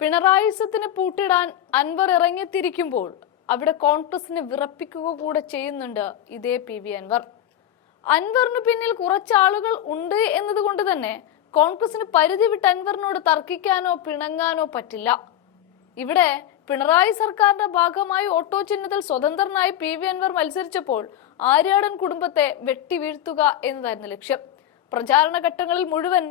പിണറായിസത്തിന് പൂട്ടിടാൻ അൻവർ ഇറങ്ങിത്തിരിക്കുമ്പോൾ അവിടെ കോൺഗ്രസിനെ വിറപ്പിക്കുക കൂടെ ചെയ്യുന്നുണ്ട് ഇതേ PV അൻവർ. അൻവറിന് പിന്നിൽ കുറച്ചാളുകൾ ഉണ്ട് എന്നതുകൊണ്ട് തന്നെ കോൺഗ്രസിന് പരിധി വിട്ട് അൻവറിനോട് തർക്കിക്കാനോ പിണങ്ങാനോ പറ്റില്ല. ഇവിടെ പിണറായി സർക്കാരിന്റെ ഭാഗമായി ഓട്ടോ ചിഹ്നത്തിൽ സ്വതന്ത്രനായി PV അൻവർ മത്സരിച്ചപ്പോൾ ആര്യാടൻ കുടുംബത്തെ വെട്ടിവീഴ്ത്തുക എന്നതായിരുന്നു ലക്ഷ്യം. പ്രചാരണ ഘട്ടങ്ങളിൽ മുഴുവൻ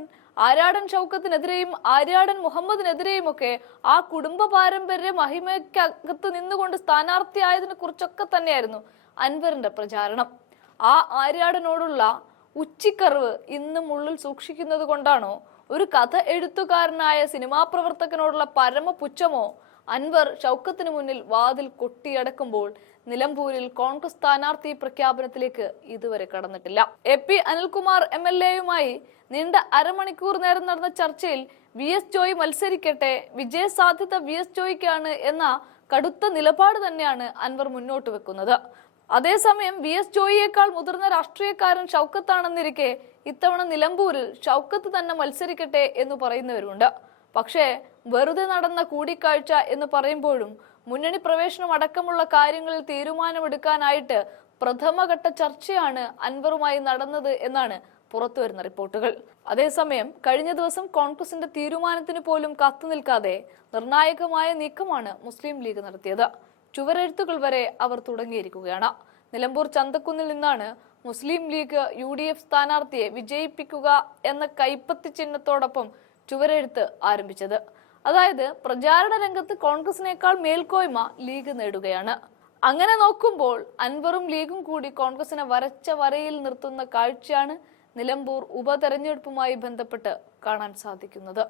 ആര്യാടൻ ഷൗക്കത്തിനെതിരെയും ആര്യാടൻ മുഹമ്മദിനെതിരെയും ഒക്കെ ആ കുടുംബ പാരമ്പര്യ മഹിമയ്ക്കകത്ത് നിന്നുകൊണ്ട് സ്ഥാനാർത്ഥിയായതിനെ കുറിച്ചൊക്കെ തന്നെയായിരുന്നു അൻവറിന്റെ പ്രചാരണം. ആ ആര്യാടനോടുള്ള ഉച്ചിക്കറിവ് ഇന്നും ഉള്ളിൽ സൂക്ഷിക്കുന്നത് കൊണ്ടാണോ, ഒരു കഥ എഴുത്തുകാരനായ സിനിമാ പ്രവർത്തകനോടുള്ള പരമപുച്ഛമോ അൻവർ ഷൗക്കത്തിന് മുന്നിൽ വാതിൽ കൊട്ടിയടക്കുമ്പോൾ നിലമ്പൂരിൽ കോൺഗ്രസ് സ്ഥാനാർത്ഥി പ്രഖ്യാപനത്തിലേക്ക് ഇതുവരെ കടന്നിട്ടില്ല. AP അനിൽകുമാർ MLA നീണ്ട അരമണിക്കൂർ നേരം നടന്ന ചർച്ചയിൽ VS ജോയ് മത്സരിക്കട്ടെ, വിജയ സാധ്യത VS ജോയ്ക്കാണ് എന്ന കടുത്ത നിലപാട് തന്നെയാണ് അൻവർ മുന്നോട്ട് വെക്കുന്നത്. അതേസമയം VS ജോയിയേക്കാൾ മുതിർന്ന രാഷ്ട്രീയക്കാരൻ ഷൗക്കത്താണെന്നിരിക്കെ ഇത്തവണ നിലമ്പൂരിൽ ഷൗക്കത്ത് തന്നെ മത്സരിക്കട്ടെ എന്ന് പറയുന്നവരുണ്ട്. പക്ഷേ വെറുതെ നടന്ന കൂടിക്കാഴ്ച എന്ന് പറയുമ്പോഴും മുന്നണി പ്രവേശനം അടക്കമുള്ള കാര്യങ്ങളിൽ തീരുമാനമെടുക്കാനായിട്ട് പ്രഥമഘട്ട ചർച്ചയാണ് അൻവറുമായി നടന്നത് എന്നാണ് പുറത്തുവരുന്ന റിപ്പോർട്ടുകൾ. അതേസമയം കഴിഞ്ഞ ദിവസം കോൺഗ്രസിന്റെ തീരുമാനത്തിന് പോലും കാത്തുനിൽക്കാതെ നിർണായകമായ നീക്കമാണ് മുസ്ലിം ലീഗ് നടത്തിയത്. ചുവരെഴുത്തുകൾ വരെ അവർ തുടങ്ങിയിരിക്കുകയാണ്. നിലമ്പൂർ ചന്തക്കുന്നിൽ നിന്നാണ് മുസ്ലിം ലീഗ് UDF സ്ഥാനാർത്ഥിയെ വിജയിപ്പിക്കുക എന്ന കൈപ്പത്തി ചിഹ്നത്തോടൊപ്പം ചുവരെഴുത്ത് ആരംഭിച്ചത്. അതായത് പ്രചാരണ രംഗത്ത് കോൺഗ്രസിനേക്കാൾ മേൽക്കോയ്മ ലീഗ് നേടുകയാണ്. അങ്ങനെ നോക്കുമ്പോൾ അൻവറും ലീഗും കൂടി കോൺഗ്രസിനെ വരച്ച വരയിൽ നിർത്തുന്ന കാഴ്ചയാണ് നിലമ്പൂർ ഉപതെരഞ്ഞെടുപ്പുമായി ബന്ധപ്പെട്ട് കാണാൻ സാധിക്കുന്നത്.